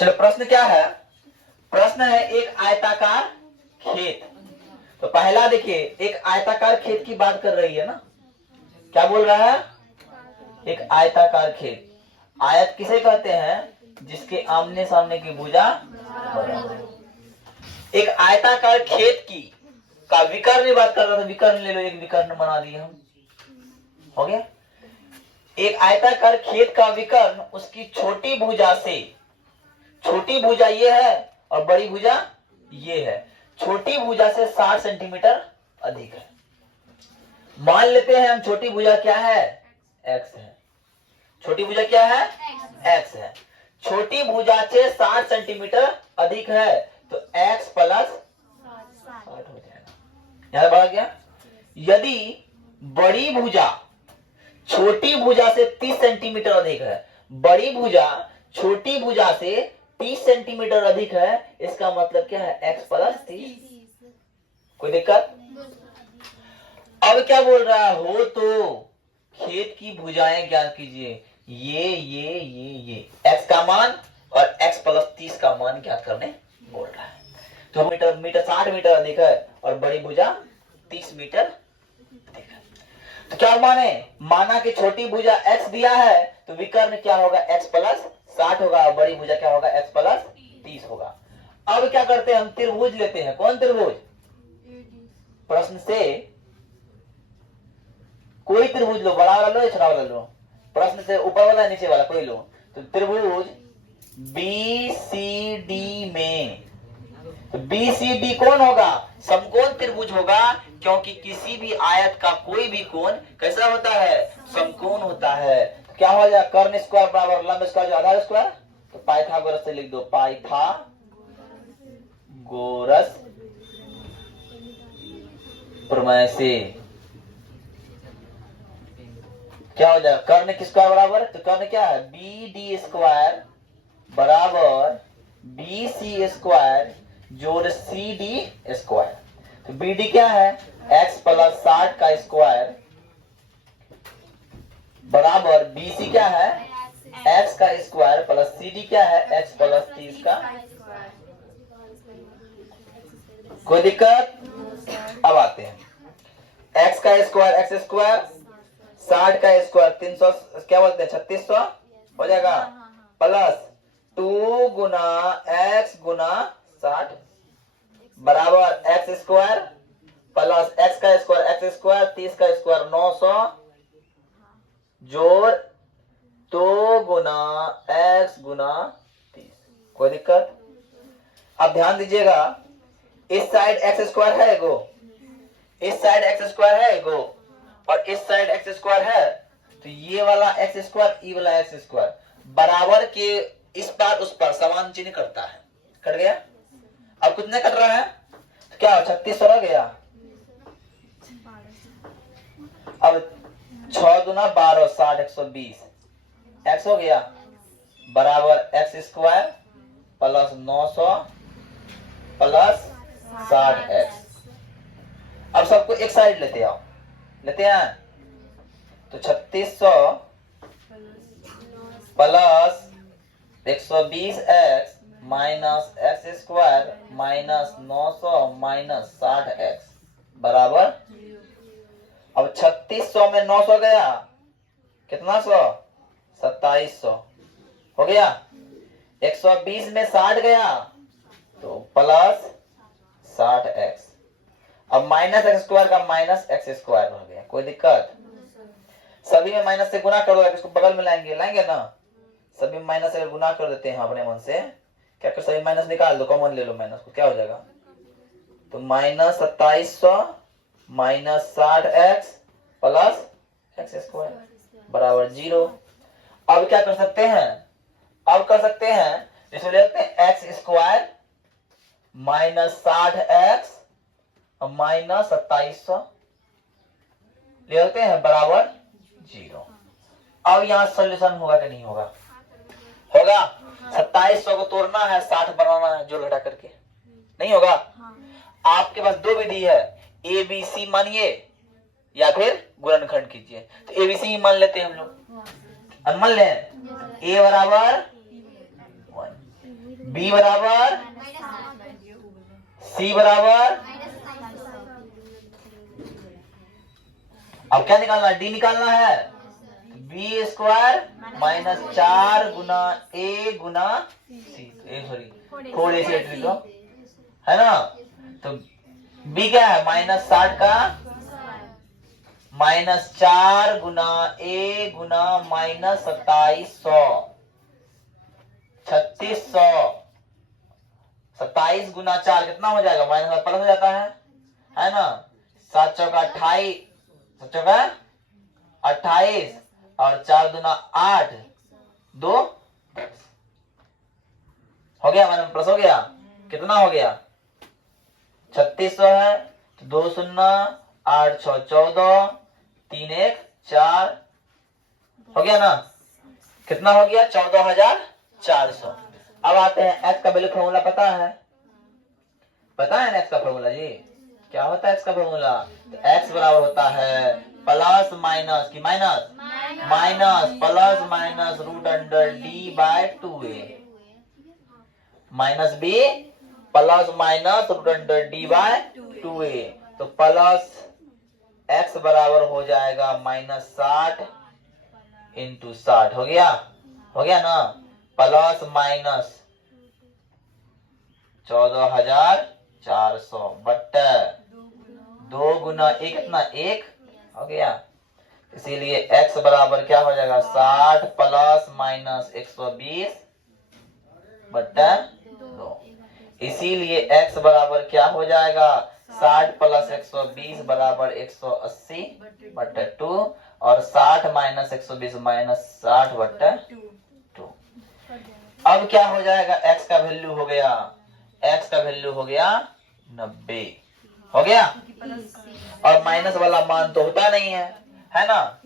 चलो प्रश्न क्या है, प्रश्न है एक आयताकार खेत। तो पहला देखिए, एक आयताकार खेत की बात कर रही है ना, क्या बोल रहा है, एक आयताकार खेत। आयत किसे कहते हैं, जिसके आमने सामने की भुजा बराबर। एक आयताकार खेत की का विकर्ण बात कर रहा था, विकर्ण ले लो, एक विकर्ण बना दिए हम, हो गया। एक आयताकार खेत का विकर्ण उसकी छोटी भुजा से, छोटी भुजा ये है और बड़ी भुजा ये है, छोटी भुजा से 60 सेंटीमीटर अधिक है। मान लेते हैं हम छोटी भुजा क्या है, x है। छोटी भुजा क्या है, x है। छोटी भुजा से 60 सेंटीमीटर अधिक है, तो x प्लस 60 हो जाएगा। याद बढ़ गया। यदि बड़ी भुजा छोटी भुजा से 30 सेंटीमीटर अधिक है, बड़ी भुजा छोटी भुजा से 30 सेंटीमीटर अधिक है, इसका मतलब क्या है, x प्लस 30। कोई दिक्कत। अब क्या बोल रहा है, हो तो खेत की भुजाएं ज्ञात कीजिए, ये x का मान और x प्लस 30 का मान ज्ञात करने बोल रहा है। तो मीटर 60 मीटर अधिक है और बड़ी भुजा 30 मीटर अधिक है। तो क्या माने, माना कि छोटी भुजा x दिया है, तो विकर्ण क्या होगा, x प्लस 60 होगा और बड़ी भुजा क्या होगा, x प्लस 30 होगा। अब क्या करते हैं, हम त्रिभुज लेते हैं। कौन त्रिभुज, प्रश्न से कोई त्रिभुज लो, बड़ा वाला लो या छोटा वाला लो, प्रश्न से ऊपर वाला नीचे वाला कोई लो। तो त्रिभुज BCD में, BCD कौन होगा, समकोण त्रिभुज होगा, क्योंकि किसी भी आयत का कोई भी कोण कैसा होता है, समकोण होता है। तो क्या हो जाएगा, कर्ण स्क्वायर बराबर लंब स्क्वायर जो आधार स्क्वायर, तो पाइथागोरस से लिख दो, पाइथागोरस प्रमेय से क्या हो जाएगा, कर्ण किसका बराबर, तो कर्ण क्या है, BD स्क्वायर बराबर BC स्क्वायर जोड़ CD स्क्वायर। तो BD क्या है, x प्लस 60 का स्क्वायर बराबर BC क्या है, x का स्क्वायर प्लस CD क्या है, x प्लस 30 का। कोई दिक्कत। अब आते हैं, x का स्क्वायर x स्क्वायर, 60 का स्क्वायर 300 क्या बोलते हैं 3600 हो जाएगा, प्लस 2 गुना x गुना 60 बराबर x स्क्वायर प्लस x का स्क्वायर x स्क्वायर 30 का स्क्वायर 900 जोड़ 2 गुना x गुना 30। कोई दिक्कत। अब ध्यान दीजिएगा, इस साइड x स्क्वायर है एगो, इस साइड x स्क्वायर है एगो और इस साइड x स्क्वायर है, तो ये वाला x स्क्वायर, ये वाला x स्क्वायर बराबर के इस पार उस पार समान चिन्ह करता है। कट गया। अब कितने कट रहा है, तो क्या 3600 रह गया। अब 6 दूना 12 60 120 x हो गया बराबर x square plus 900 plus 60x। अब सबको एक साइड लेते आओ, लेते हैं, तो 3600 plus 120x minus x square minus 900 minus 60x बराबर। अब 3600 में 900 गया, कितना 100, 2700 हो गया। 120 में 60 गया, तो प्लस 60x। अब माइनस एक्स स्क्वायर का माइनस एक्स स्क्वायर हो गया। कोई दिक्कत। सभी में माइनस से गुना कर दो, इसको बगल में लाएंगे, लाएंगे ना, सभी माइनस से गुना कर देते हैं अपने मन से, क्या कर, सभी माइनस निकाल दो, कॉमन ले लो माइनस को, क्या हो जाएगा, तो minus 2700 minus 60x plus x square बराबर 0। अब क्या कर सकते हैं, अब कर सकते हैं, इसमें ले सकते हैं x square minus 60x minus 2700 ले सकते हैं बराबर 0। अब यहां सोल्यूशन होगा कि नहीं होगा, होगा। 2700 को तोड़ना है, 60 बनाना है, जोड़ घटा करके, नहीं होगा। आपके पास दो विधि है, ABC मानिए या फिर गुणनखंड कीजिए। तो ABC मान लेते हैं हम लोग, मान लें a बराबर 1, बी बराबर सी बराबर, अब क्या निकालना है, डी निकालना है। बी स्क्वायर माइनस 4 गुना ए गुना सी, सॉरी 4ac तो है ना। तो बी क्या है, -60 का -4 गुना ए गुना -2700, 3600, 27 गुना 4 कितना हो जाएगा, माइनस प्लस हो जाता है ना। 7 चौका 28, 7 चौका 28 और 4 दूना 8, 2 हो गया, माइनस प्लस हो गया, कितना हो गया 3600 है, तो 2 शून्य 8 6 14, 3 1 4 हो गया ना, कितना हो गया 14400। अब आते हैं एक्स का वैल्यू फॉर्मूला पता है, पता है ना एक्स का फॉर्मूला जी, क्या होता है एक्स का फॉर्मूला, एक्स बराबर होता है प्लस माइनस की minus minus plus minus root under D by 2a minus B plus minus root under D by 2a। तो प्लस एक्स बराबर हो जाएगा -60 इंटू 60, हो गया ना, प्लस माइनस 14400 बट्टे 2 गुना 1 कितना 1 हो गया। इसीलिए x बराबर क्या हो जाएगा 60 प्लस माइनस 120 बट्टे 2। इसीलिए x बराबर क्या हो जाएगा 60 प्लस 120 बराबर 180 बट्टे 2 और 60 माइनस 120 माइनस 60 बट्टे 2। अब क्या हो जाएगा, x का वैल्यू हो गया, x का वैल्यू हो गया 90, हो गया। और माइनस वाला मान तो होता नहीं है ना,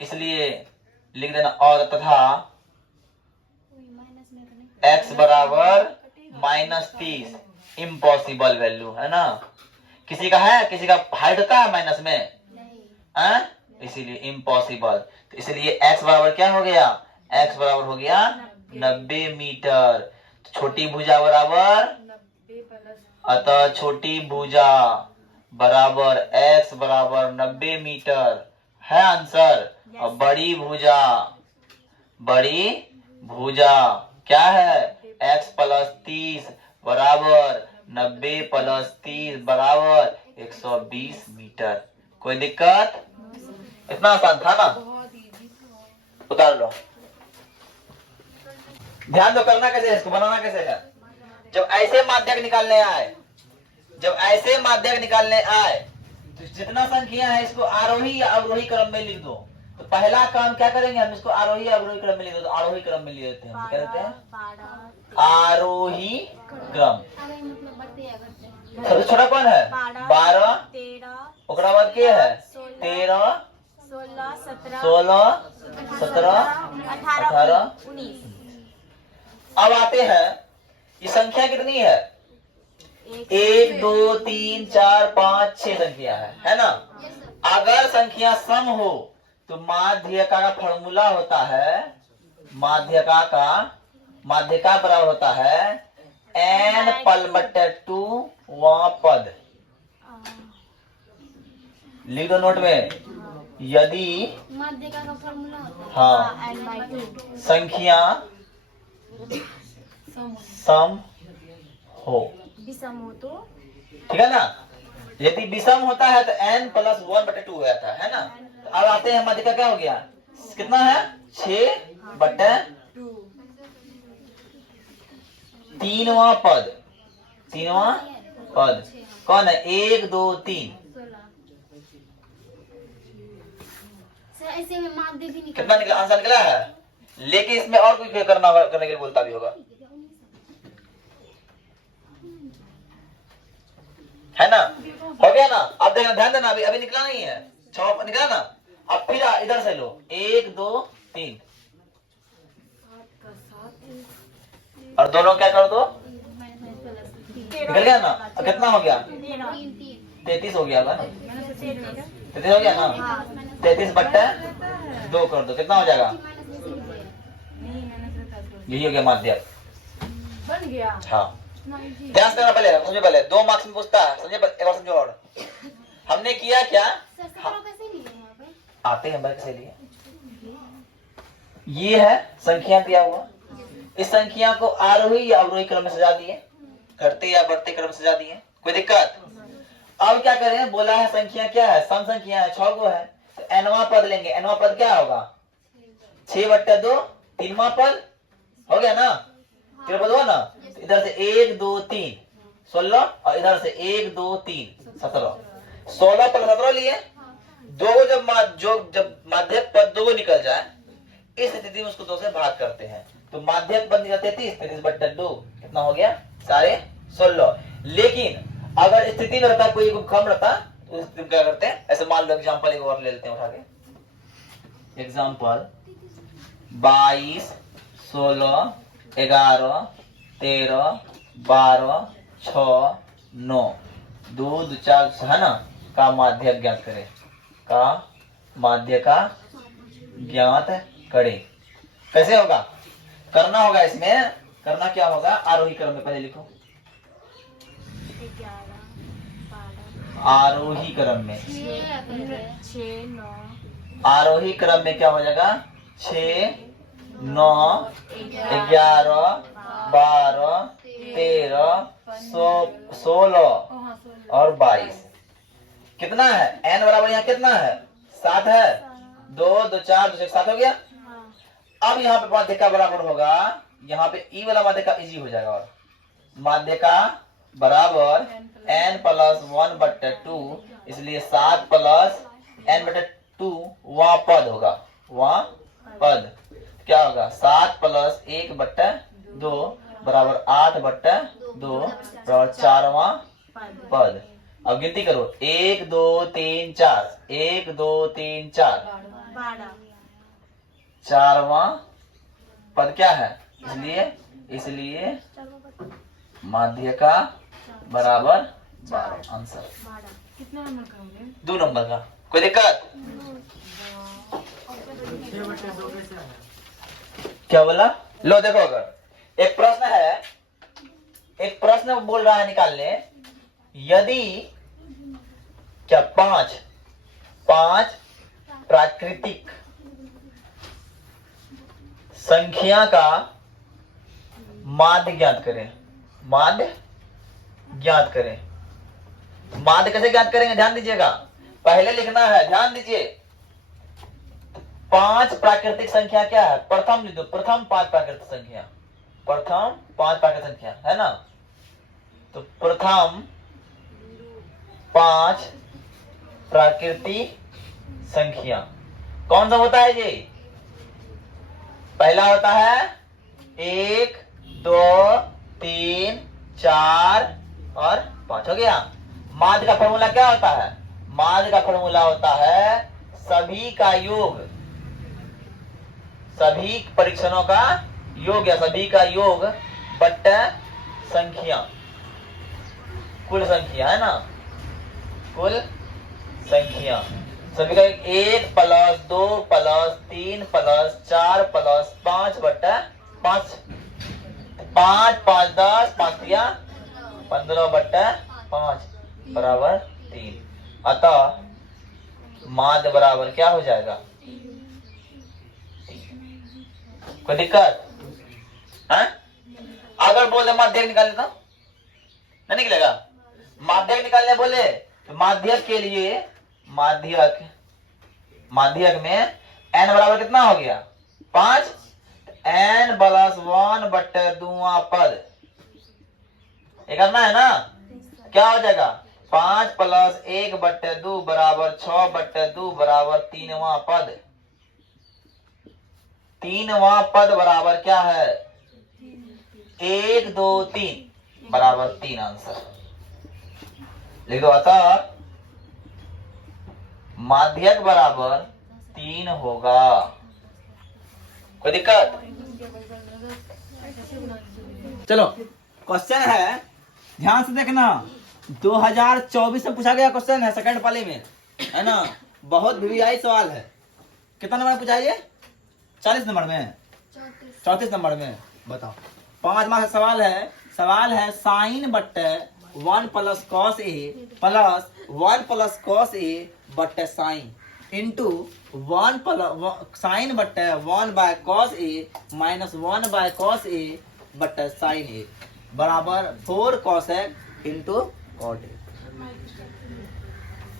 इसलिए लिख देना और तथा x बराबर -30 इम्पॉसिबल वैल्यू है ना। किसी का हाइट होता है माइनस में, इसीलिए इम्पॉसिबल। तो इसलिए x बराबर क्या हो गया, x बराबर हो गया 90 मीटर। छोटी भुजा बराबर, अतः छोटी भुजा बराबर x बराबर 90 मीटर है आंसर। और बड़ी भुजा क्या है, x प्लस 30 बराबर 90 प्लस 30 बराबर 120 मीटर। कोई दिक्कत, इतना आसान था ना, उतार लो। ध्यान दो, करना कैसे है, इसको बनाना कैसे है। जब ऐसे माध्यक निकालने आए तो जितना संख्या है इसको आरोही या अवरोही क्रम में लिख दो। तो पहला काम क्या करेंगे, हम इसको आरोही या अवरोही क्रम में लिख दो। तो आरोही क्रम में लिख देते हैं, क्या कहते हैं आरोही क्रम। सबसे छोटा कौन है 12, ओकरा बाद के है 13 16 17 18 19। अब आते हैं, ये संख्या कितनी है 1 2 3 4 5 6 संख्या है ना। अगर संख्या सम हो तो माध्यका का फॉर्मूला होता है, माध्यका बराबर होता है n पल बट्टे 2 वहां पद। लिख दो नोट में, यदि माध्यका का फॉर्मूला होता है हाँ n/2 संख्या सम हो, विषम हो तो ठीक है ना। यदि विषम होता है तो n प्लस 1 बटे 2 हो जाता है ना। तो अब आते हैं, माध्यका क्या हो गया, कितना है 6 बटे 3वां पद कौन है 1 2 3 ऐसे में माध्य भी निकल कितना निकला, आंसर निकला है। लेकिन इसमें और कुछ करने के लिए बोलता भी होगा, है ना। हो गया ना। अब देखना, ध्यान देना, अभी निकला नहीं है, 6 निकला ना। अब फिर इधर से लो 1 2 3 और दोनों क्या कर दो, निकल गया ना। अब कितना हो गया 33 हो गया ना, 33 हो गया ना। 33 बट्टे 2 कर दो, कितना हो जाएगा, यही हो गया माध्यक। गया। हाँ ध्यान से देना, पहले समझे, पहले 2 मार्क्स में पूछता है, समझे, एक बार समझो। और हमने किया क्या, सर 17 कैसे लिए यहाँ पे? आते हैं कैसे लिए, ये है संख्या दिया हुआ, इस संख्या को आरोही या अवरोही क्रम में सजा दिए, घटते या बढ़ते क्रम में सजा दिए, कोई दिक्कत। अब क्या करें, बोला है संख्या क्या है, सम संख्या है, 6 गो है, तो nवां पद लेंगे। nवां पद क्या होगा, 6/2, 3वां पद हो गया ना, 3 पद हुआ ना, इधर से 1 2 3 16, और इधर से 1 2 3 17, 16 पर 17 लिए। दो जब माध्यक पद 2 निकल जाए, इस स्थिति में उसको 2 से भाग करते हैं, तो माध्यक पद निकल 33/2 कितना हो गया, सारे 16। लेकिन अगर स्थिति में रहता कोई कम रहता, तो उस स्थिति में क्या करते हैं, ऐसे मान लो एग्जाम्पल एक और ले लेते हैं उठा के, एग्जाम्पल 22 16 11 13 12 6 9 2 2 4 है ना, का माध्यक ज्ञात करे, का माध्य का ज्ञात करे। कैसे होगा, करना होगा, इसमें करना क्या होगा, आरोही क्रम में पहले लिखो, 11 12 आरोही क्रम में, 6 9 आरोही क्रम में क्या हो जाएगा, 6 9 11 12 13 16 और 22। कितना है, n बराबर यहाँ कितना है, 7 है, 2 2 4 2 7 हो गया। अब यहाँ पे माध्यका बराबर होगा, यहाँ पे ई वाला माध्यका इजी हो जाएगा, और माध्यका बराबर n + 1/2, इसलिए 7 + n/2 वहाँ पद होगा, वहाँ पद क्या होगा, 7 + 1/2 बराबर 8/2 बराबर 4वां पद। अब गिनती करो, 1 2 3 4 1 2 3 4 4वां पद क्या है, इसलिए माध्यका बराबर 12। आंसर कितना नंबर का हो गया? 2 नंबर का, कोई दिक्कत, क्या बोला, लो देखो, अगर एक प्रश्न है, एक प्रश्न बोल रहा है निकालने, यदि क्या 5 प्राकृतिक संख्या का माध्य ज्ञात करें, माध्य ज्ञात करें। माध्य कैसे ज्ञात करेंगे, ध्यान दीजिएगा, पहले लिखना है, ध्यान दीजिए। 5 प्राकृतिक संख्या क्या है, प्रथम लिख दो, प्रथम 5 प्राकृतिक संख्या, प्रथम 5 प्राकृतिक संख्या है ना, तो प्रथम 5 प्राकृतिक संख्या कौन सा होता है जी, पहला होता है 1 2 3 4 और 5 हो गया। माध्य का फॉर्मूला क्या होता है, माध्य का फॉर्मूला होता है सभी का योग, सभी परीक्षणों का योग या सभी का योग बट्टा संख्या, कुल संख्या है ना, कुल संख्या सभी का 1 + 2 + 3 + 4 + 5 बट्टा 5, 5 5 10 5 या 15 बट्टा 5 बराबर 3। अतः माध्य बराबर क्या हो जाएगा, कोई दिक्कत है? अगर बोले माध्यक निकालने तो नहीं निकलेगा, माध्यक निकालने बोले तो माध्यक के लिए माध्यक में n बराबर कितना हो गया, 5, n + 1/2 पद, ये करना है ना, क्या हो जाएगा, 5 + 1/2 बराबर 6/2 बराबर 3वां पद, 3वां पद बराबर क्या है, 1 2 3 बराबर 3। आंसर लिख दो, अतः माध्यक बराबर 3 होगा, कोई दिक्कत। चलो क्वेश्चन है, ध्यान से देखना, 2024 में पूछा गया क्वेश्चन है, सेकंड पाली में है ना, बहुत वीवीआई सवाल है। कितना नंबर पूछा ये, 40 नंबर में, 34 नंबर में, बताओ। 5 मार्क्स का सवाल है, सवाल है साइन बट्टे 1 plus cos a plus 1 plus cos a बट्टे साइन इंटू 1 प्लस साइन बट्टे 1 by cos a minus 1 by cos a बट्टे साइन ए बराबर 4 कॉसेक इंटू कॉट ए।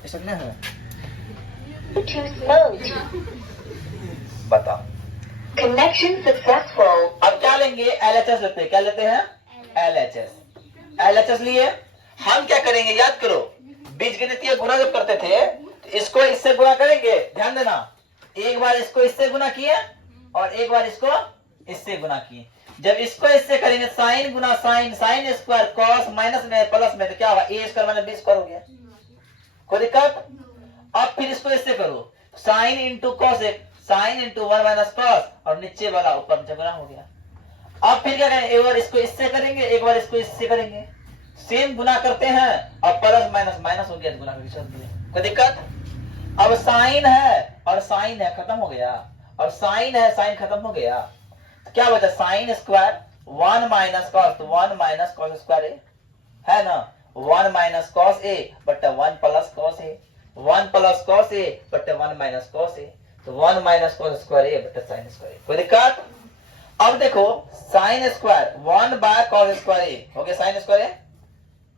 समझे है? बताओ। Connection successful. अब क्या लेंगे? LHS लेते हैं। क्या लेते हैं? LHS लिए हम क्या करेंगे? याद करो, बीजगणितीय गुणा जब करते थे तो इसको इससे गुणा करेंगे। ध्यान देना, एक बार इसको इससे गुणा किए और एक बार इसको इससे गुणा किए। जब इसको इससे करेंगे साइन गुना sine, sine square cos minus में प्लस में, तो क्या होगा? A square minus b square हो गया। कोई दिक्कत? अब फिर इसको इससे करो, sine into cos, sine into 1 minus cos, और नीचे वाला ऊपर नीचे गुना हो गया। अब फिर क्या करेंगे? एक बार इसको इससे करेंगे, एक बार इसको इससे करेंगे, सेम गुना करते हैं और प्लस माइनस माइनस हो गया, गुना करके छोड़ दिया। कोई दिक्कत? अब साइन है और साइन है, खत्म हो गया, और साइन है साइन खत्म हो गया, तो क्या बचा? साइन स्क्वायर 1 माइनस कॉस, तो 1 माइनस कॉस स्क्वायर ए है ना, 1 माइनस कॉस ए बट्टा 1 plus cos a, 1 plus cos ए बट्टा 1 माइनस कॉस ए, तो 1 माइनस कॉस स्क्वायर ए बट्टा साइन स्क्वायर ए। कोई दिक्कत? अब देखो sine square 1 by cos square a हो गया, sine square a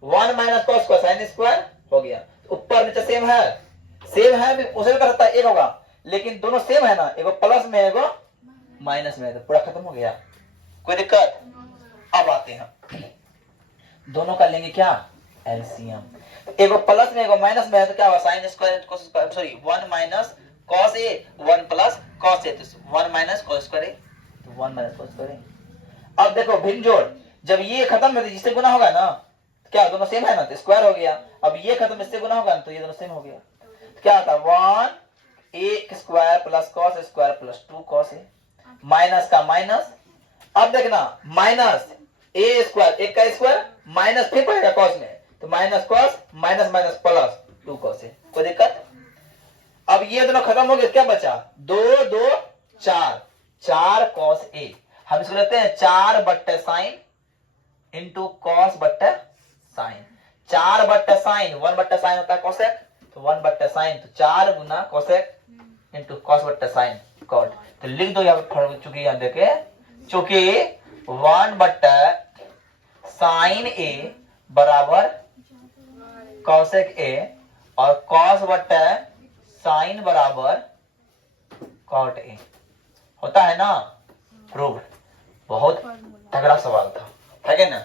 1 minus cos square sine square हो गया। ऊपर नीचे सेम है, सेम है भी उसे कर सकता है, एक होगा, लेकिन दोनों सेम है ना, एगो प्लस में एगो माइनस में, तो पूरा खत्म हो गया। कोई दिक्कत? अब आते हैं दोनों का लेंगे क्या? एलसीएम। एगो प्लस में एगो माइनस में है, तो क्या होगा? Sine square cos square, sorry 1 minus cos a 1 plus cos a, तो 1 माइनस कॉस स्क्वायर ए, तो 1 माइनस कॉस स्क्वायर ए। अब देखो भिन्न जोड़, जब ये खत्म है तो जिससे गुना होगा ना, तो क्या दोनों सेम है ना, तो स्क्वायर हो गया। अब ये खत्म इससे गुना होगा ना, तो ये दोनों सेम हो गया, तो क्या आता है? 1 a square plus cos square plus 2 cos a, minus का माइनस। अब देखना माइनस ए स्क्वायर, एक का स्क्वायर माइनस फिर पड़ेगा कॉस में, तो minus cos minus minus plus 2 cos a. कोई दिक्कत? अब ये दोनों खत्म हो गए, क्या बचा? 2 2 4, 4 कॉस ए। हम इसको लेते हैं 4 बट्टे साइन इंटू कॉस बट्टे साइन, 4 बट्टे साइन 1 बट्टे साइन होता है कोसेक, तो 1 बट्टे साइन, तो 4 गुना कोसेक इंटू कॉस बट्टे साइन कॉट। तो लिख दो यहाँ पे, चूंकि यहाँ देखे, चूंकि 1 बट्टे साइन ए बराबर कॉसेक ए और कॉस बट्टे साइन बराबर कॉट ए होता है ना। प्रूव। बहुत तगड़ा सवाल था, है ना?